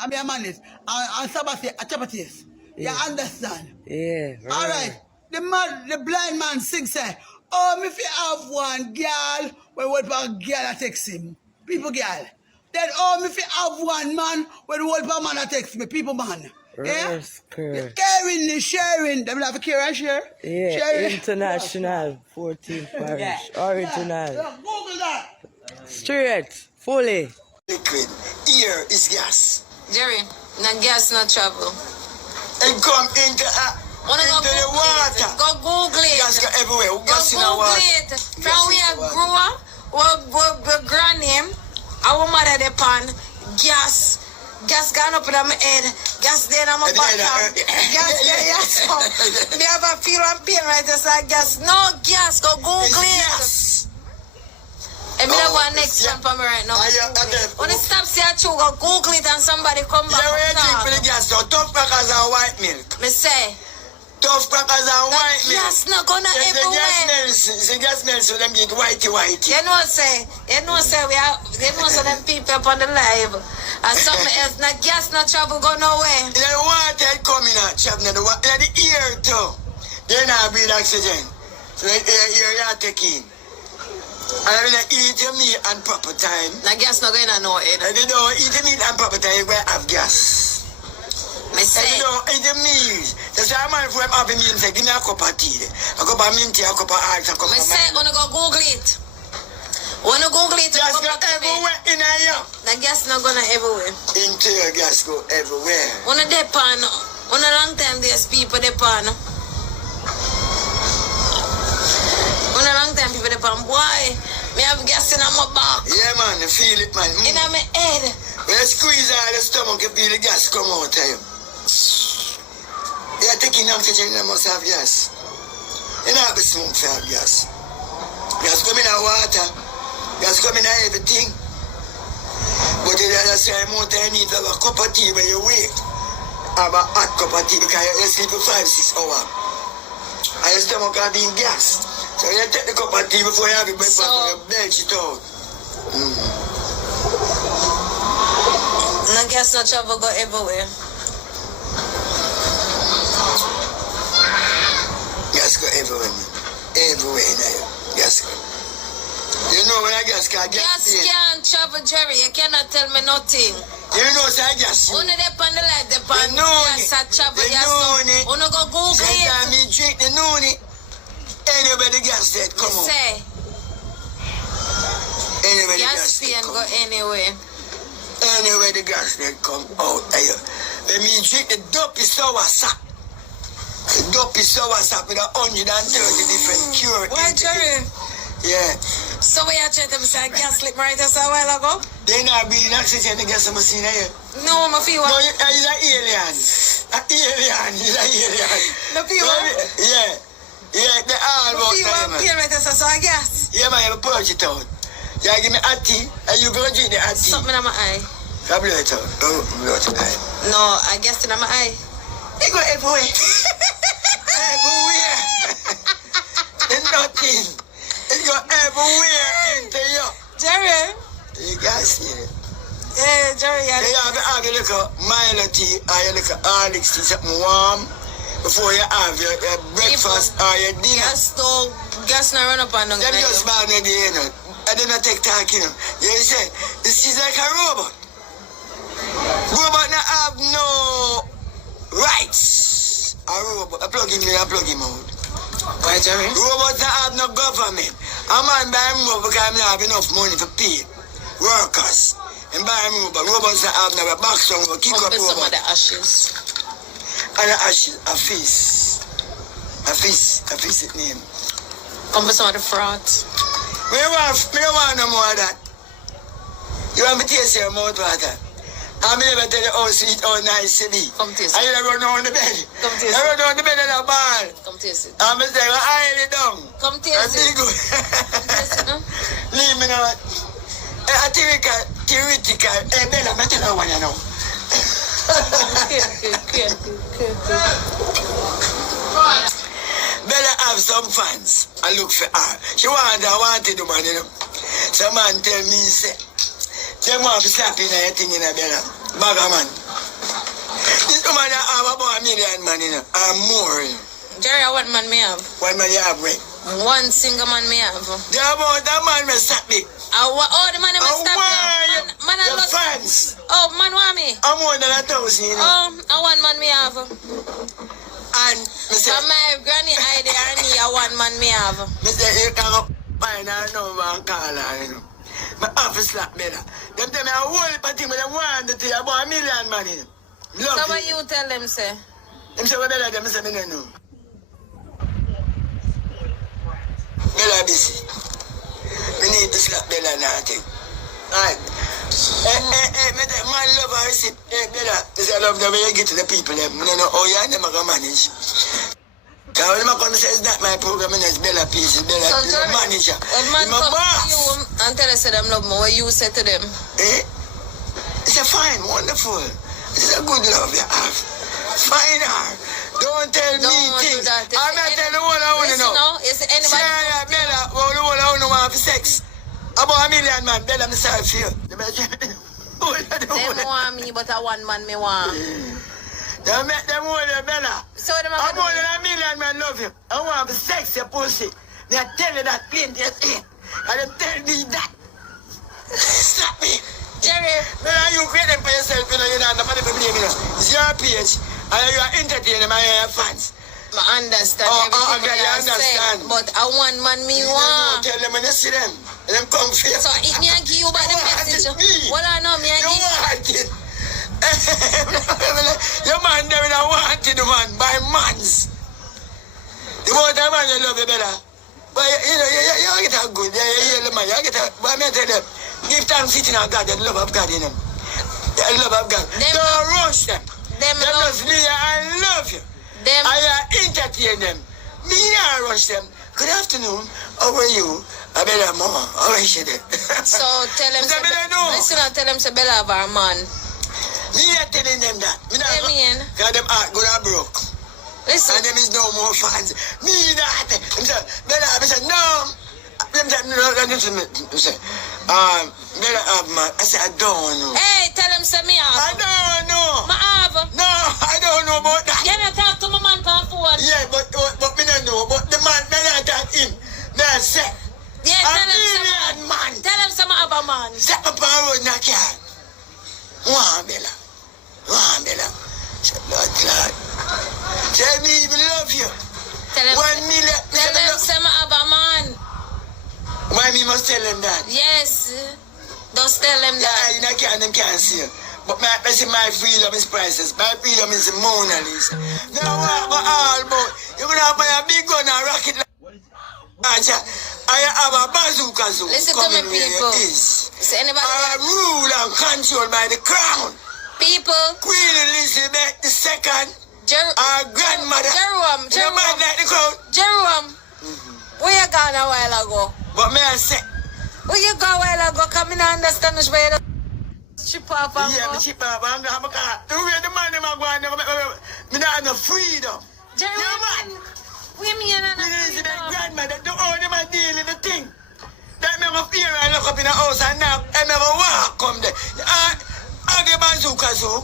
I'm your man is. And Sabbath, a chapatist. You understand? Yeah. All right. The blind man sings say, oh, if you have one girl, when what about girl that text him? People girl. Then oh, if you have one man, when what about man that text me? People man. Yeah? Rascal. Caring, sharing. Them have a care and share? Yeah, Sharing. international 14th parish. Original. Google that. Straight. Fully. Liquid. Here is gas. Jerry, na gas not travel. And come into the water. Go Google it. Gas go everywhere. Go Gas in the Google water. it. From where grew up, we granny, our mother the pan, gas. Gas gone up in my head. Gas there on my bottom. Gas there, yes. Me have a feel and pain right there. So gas. No gas. Go Google it. Gas. And me have one next one for me right now. When it stops here, go Google it and somebody come back. Yeah, we're drink for the gas. So tough crackers and white milk. Me say. Tough crackers and white milk. Gas not gonna everywhere. It's a gas milk, so them get whitey. You know say we are, you know so them people up on the live. And something else, not gas not travel go nowhere. The water coming out, traveling in the ear too. They not breathe oxygen. So the air you are taking. And when you eat your meat and proper time. Now gas not going to know it. If you don't eat your meat and proper time, you will have gas. Me say. If you don't eat your meat, that's why I'm from having me say, give me a cup of tea. A cup of mint tea, a cup of ice, a cup of me say, wanna go Google it. Wanna Google it. Gas go everywhere in here. The gas not gonna everywhere. Into your gas go everywhere. Wanna depend. Wanna long time there's people depend. Wanna long time people depend. Boy, me have gas in my back. Yeah man, you feel it man. In my head. When you squeeze out the stomach, you feel the gas come out of you. You're taking oxygen, you must have gas. You don't have to smoke for have gas. Gas come in the water. Gas come in everything. But you just say, you need to have a cup of tea when you wake. Have a hot cup of tea because you sleep for 5-6 hours. And your stomach has been gas. So you take the cup of tea before you have it breakfast and you belch it out. No gas no travel go everywhere. Gas go everywhere, man. Everywhere now. Gas go. You know when I gas can't get Gas can't travel, Jerry. You cannot tell me nothing. You know say I gas. Only depend the life, depend gas and travel. The Gas noonie. Wanna go Google Sometimes it. me drink the noonie. Anybody gas that come on. Say. Anybody Gas gas can go anywhere. Anywhere the gas that come out. When me drink the dopey sour sap. The dopey sour sap with 130 different cure. Why, Jerry? Yeah. So we are trying to say gas slip right us a while ago? They not breathing oxygen to get some machine here. No, my feel No, he's an alien. An alien. He's an alien. No feel Yeah. Yeah, they all no about feel that, man. right us so I guess. Yeah, man, you purge it out. Yeah, give me a tea, and you go drink the hot tea. Something in my eye. I blow it out. Oh, blow it out. No, I guess in my eye. It go everywhere. Everywhere. It's nothing. It go everywhere into you. Jerry. You guys see it. Yeah, Jerry. You have a little Milo tea, or you look at Alex tea, something warm, before you have your breakfast or your dinner. Gas no run up on them. Them just bad me the you know. I do not take talk, you know. You say, she's like a robot. Robot not have no rights. A robot, I plug him in, I plug him out. Why, Jerry? Robots not have no government. A man buy him robot because I don't have enough money to pay workers. And buy him robot. Robots not have no box on kick up robot. Some of the ashes. And the ashes, a face. A face it name. Come for some of the fraud. Me don't want no more of that. You want me to taste your mouth water? I never tell you how sweet, how nice it is. Come taste it. And you run down the bed. Come taste it. I run down the bed and a ball. Come taste it. I'm say, well, I lay down. Come taste it. Good. Taste it, no? Leave me now. Theoretical. Hey, Bella, I tell you one, you know. Bella have some fans. I look for her. She wanted the man, you know. Some man tell me, say, them want to slap in a thing in a Bella. Bagger man. about 1 million man, you know, or more, you know. Jerry, what man me have? One man you have, right? One single man me have. The amount that man will stop me. Oh, the man must stop why? you. Man, I Your lost. fans. Oh, man, want me? I'm more than 1,000, you know. I one man me have. And, me say, From my granny idea, I need a one man me have. me say, you can go find her number and call her, you know. My office slap me that. Them tell me a whole heap of things, but they want to tell you about 1 million man, you know. Love So it. what you tell them, say? Them say, what better them say, me don't know. Bella busy. We need to slap Bella now, thing. Alright. Me the man love her, see. Hey, Bella, me say I love the way you get to the people, them. Me don't know how you never gonna manage. Because when I come to say, it's not my program, it's Bella Peace, it's Bella, So, the Jerry, manager. when man It's my come to boss. you and tell us them love me, what you say to them? Eh? It's a fine, wonderful. It's a good love you have. Fine her. Don't tell Don't me do things. that. I'm not telling the one I want to Listen know. now, is anybody... Sarah, Bella, well, the one I want to know for sex. About 1 million man, Bella, I'm sorry for you. Them want me, but I one man me want. Them make them hold you, Bella. So them I'm are more going than 1 million man love you. I want for sex, you pussy. Me I tell you that plain to your face. And them tell me that. Stop me. Jerry, Bella, you create them for yourself, you know, you're not nobody for blame, you know. It's your page. And you are entertaining my fans. I understand Oh, everything okay, you I are understand. saying, but I one man me You want. tell them when you see them. Them come for you. So if me and give you back the You want message, it, me. well I know me and You give. want it. Your man there with a wanted man by mans. The more time man you love you better. But you know, you get a good, you man, you get a, but I tell them, give thanks sitting on God, the love of God in them. The love of God. Them Don't rush them. Them Them love, just me, I love you. them, I entertain them. Me, I rush them. Good afternoon. How are you? I better mama. How is she there? so tell them, They better know. listen and tell them say Bella have her man. Me not telling them that. Me not. Tell me in. Because them heart good and broke. Listen, And them is no more fans. Me not. Them say, better. I say, no. Them say, no, listen to me. Them say, better have man. I say, I don't know. hey, tell them say me I have. don't know. Me have. No, I don't know about that. You not talk to my man on phone. Yeah, but me don't know. But the man, me not talk him. Me I say, Yeah, a tell them million some. man. Tell them some have a man. Step up on road in a car. One Bella. One Bella. Say, Lord, Lord. Tell me if I love you. Tell them. 1 million. Tell them some have a man. Why me must tell them that? Yes. Just tell them Yeah, that. you know, them can't see you. But I say my freedom is priceless. My freedom is the Mona Lisa. Now what all about? You're going to have a big gun and rocket launcher. I have a bazooka zoo. Listen to me, coming where people. you is. Is anybody? Ruled and controlled by the crown. People. Queen Elizabeth II, our grandmother. Jerome. You know, man like the crown. Jerome. Where you gone a while ago? But me I say, Where you go a while ago? Come in and understand which way the strip off and yeah, go. me chip up and I'm a car. The way the man them are going, me not have no freedom. Jerome. Yeah, man. We mean and Queen Elizabeth grandmother, do all them are dealing the thing. That me go fear and look up in the house and now I never walk come there. I get bazooka zoo.